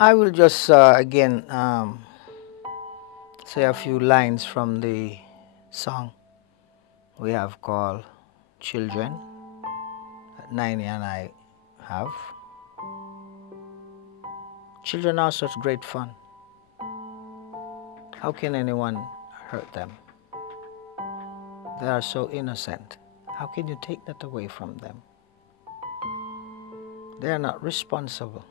I will just again say a few lines from the song we have called Children that Naini and I have. Children are such great fun. How can anyone hurt them? They are so innocent. How can you take that away from them? They are not responsible.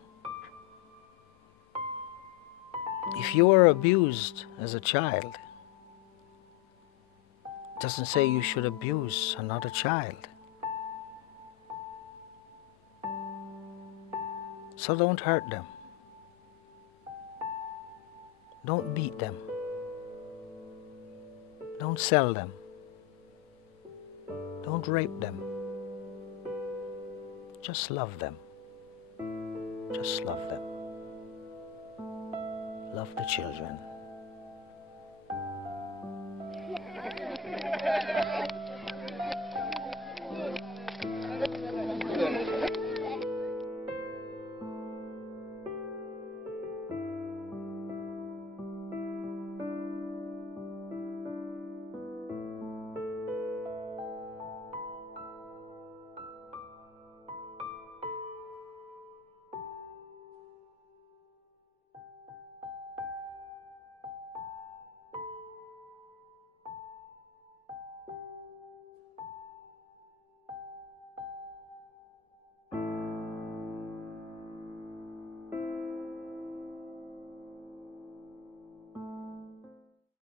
If you were abused as a child, it doesn't say you should abuse another child. So don't hurt them. Don't beat them. Don't sell them. Don't rape them. Just love them. Just love them. Love the children.